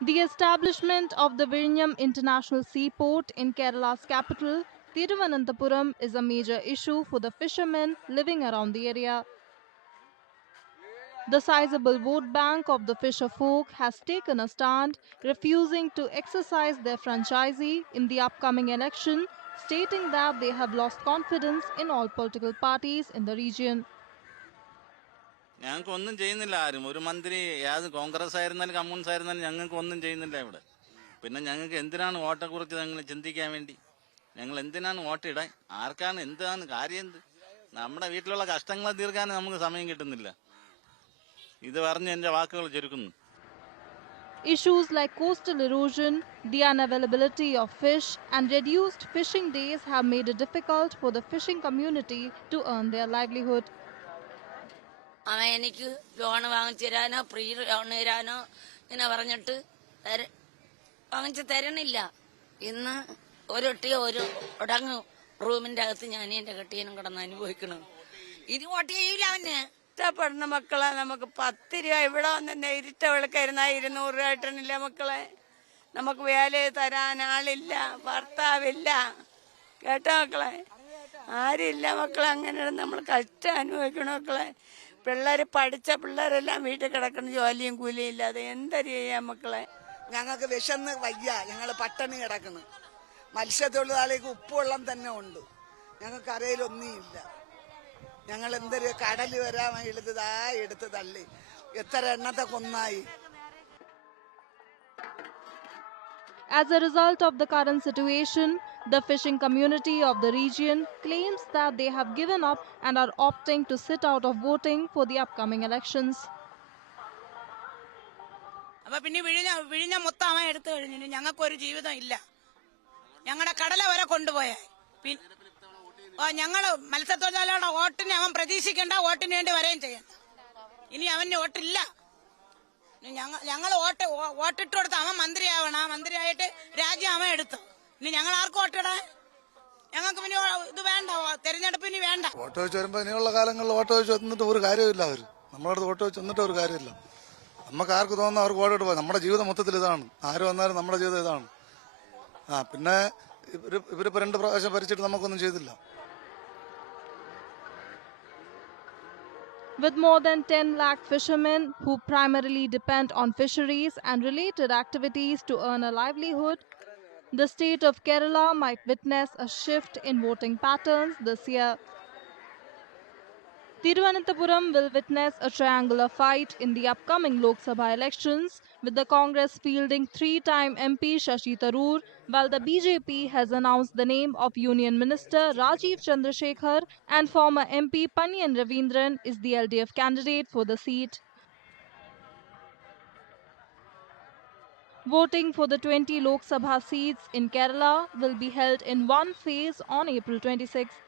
The establishment of the Vizhinjam International Seaport in Kerala's capital, Thiruvananthapuram, is a major issue for the fishermen living around the area. The sizable vote bank of the fisher folk has taken a stand, refusing to exercise their franchisee in the upcoming election, stating that they have lost confidence in all political parties in the region. ഞങ്ങൾക്ക് ഒന്നും ചെയ്യുന്നില്ല ആരും. ഒരു മന്ത്രി ഏത് കോൺഗ്രസ് ആയിരുന്നാലും communist ആയിരുന്നാലും ഞങ്ങൾക്ക് ഒന്നും ചെയ്യുന്നില്ല ഇവിടെ. പിന്നെ ഞങ്ങൾക്ക് എന്തിനാണ് വോട്ടെക്കുറിച്ച് ഞങ്ങൾ ചിന്തിക്കാൻ വേണ്ടി? ഞങ്ങൾ എന്തിനാണ് വോട്ടിടാൻ? ആർക്കാണ്? എന്താണ് കാര്യം? എന്ത്? നമ്മുടെ വീട്ടിലുള്ള കഷ്ടങ്ങൾ തീർക്കാൻ നമുക്ക് സമയം കിട്ടുന്നില്ല. ഇത് പറഞ്ഞ് എൻ്റെ വാക്കുകൾ ചുരുക്കുന്നു. Issues like coastal erosion, the unavailability of fish, and reduced fishing days have made it difficult for the fishing community to earn their livelihood. അവൻ എനിക്ക് ലോണ് വാങ്ങിച്ചു തരാനോ ഫ്രീ ലോൺ തരാനോ ഇങ്ങനെ പറഞ്ഞിട്ട് വാങ്ങിച്ചു തരണില്ല. ഇന്ന് ഒരൊട്ടി ഒരു ഒടങ്ങ് റൂമിന്റെ അകത്ത് ഞാൻ എന്റെ കെട്ടിയനും കിടന്ന് അനുഭവിക്കണം. ഇനി വോട്ട് ചെയ്യൂല അവന്. ഇഷ്ടപ്പെടുന്ന മക്കളെ നമുക്ക് 10 രൂപ ഇവിടെ വന്നെ ഇരുട്ട വിളക്കായിരുന്ന 200 രൂപ കിട്ടണില്ല മക്കളെ. നമുക്ക് വേല തരാൻ ആളില്ല, ഭർത്താവില്ല. കേട്ടോ മക്കളെ? ആരില്ല മക്കളെ. അങ്ങനെ നമ്മൾ കഷ്ടം അനുഭവിക്കണം മക്കളെ. പിള്ളേർ പഠിച്ച പിള്ളേരെല്ലാം വീട്ടിൽ കിടക്കുന്ന ജോലിയും കൂലിയും ഇല്ലാതെ എന്തൊരു ചെയ്യാം മക്കളെ. ഞങ്ങൾക്ക് വിശന്ന് വയ്യ, ഞങ്ങൾ പട്ടിണി കിടക്കണം. മത്സ്യത്തൊഴിലാളിക്ക് ഉപ്പുവെള്ളം തന്നെ ഉണ്ട്, ഞങ്ങൾക്ക് അരയിലൊന്നുമില്ല. ഞങ്ങൾ എന്തൊരു കടൽ വരാൻ എടുത്ത് തള്ളി എത്ര എണ്ണത്തെ കൊന്നായി. As a result of the current situation, the fishing community of the region claims that they have given up and are opting to sit out of voting for the upcoming elections. അപ്പൊ പിന്നെ വിഴിഞ്ഞ മൊത്തം അവൻ എടുത്തു കഴിഞ്ഞു. ഞങ്ങൾക്കൊരു ജീവിതം ഇല്ല. ഞങ്ങളുടെ കടല വരെ കൊണ്ടുപോയാൽ ഞങ്ങള് മത്സ്യത്തൊഴിലാളികളുടെ വോട്ടിന് അവൻ പ്രതീക്ഷിക്കേണ്ട, വോട്ടിന് വേണ്ടി വരെയും ചെയ്യണ്ട. ഇനി അവന് വോട്ടില്ല. ഞങ്ങൾ വോട്ടിട്ട് കൊടുത്ത് അവൻ മന്ത്രിയാവണം. മന്ത്രിയായിട്ട് രാജ്യം അവൻ എടുത്തു. ഇനി ഞങ്ങൾ ആർക്ക് വോട്ടിടാൻ? ഞങ്ങൾക്ക് പിന്നെ ഇത് വേണ്ട, തെരഞ്ഞെടുപ്പിന് വേണ്ട. വോട്ട് വെച്ച് വരുമ്പോ ഇനിയുള്ള കാലങ്ങളിൽ വോട്ട് വെച്ച് വന്നിട്ട് ഒരു കാര്യമില്ല. അവര് നമ്മളടുത്ത് വോട്ട് വെച്ച് വന്നിട്ട് ഒരു കാര്യമില്ല. നമുക്ക് ആർക്ക് തോന്നുന്നു അവർക്ക് വോട്ടിട്ട് പോയി. നമ്മുടെ ജീവിതം മൊത്തത്തിൽ ഇതാണ്. ആര് വന്നാലും നമ്മുടെ ജീവിതം ഇതാണ്. പിന്നെ ഇവരിപ്പോ 2 പ്രാവശ്യം ഭരിച്ചിട്ട് നമുക്കൊന്നും ചെയ്തില്ല. With more than 10 lakh fishermen who primarily depend on fisheries and related activities to earn a livelihood, the state of Kerala might witness a shift in voting patterns this year. Thiruvananthapuram will witness a triangular fight in the upcoming Lok Sabha elections, with the Congress fielding 3-time MP Shashi Tharoor, while the BJP has announced the name of Union Minister Rajiv Chandrasekhar and former MP Pannian Ravindran is the LDF candidate for the seat. Voting for the 20 Lok Sabha seats in Kerala will be held in one phase on April 26th.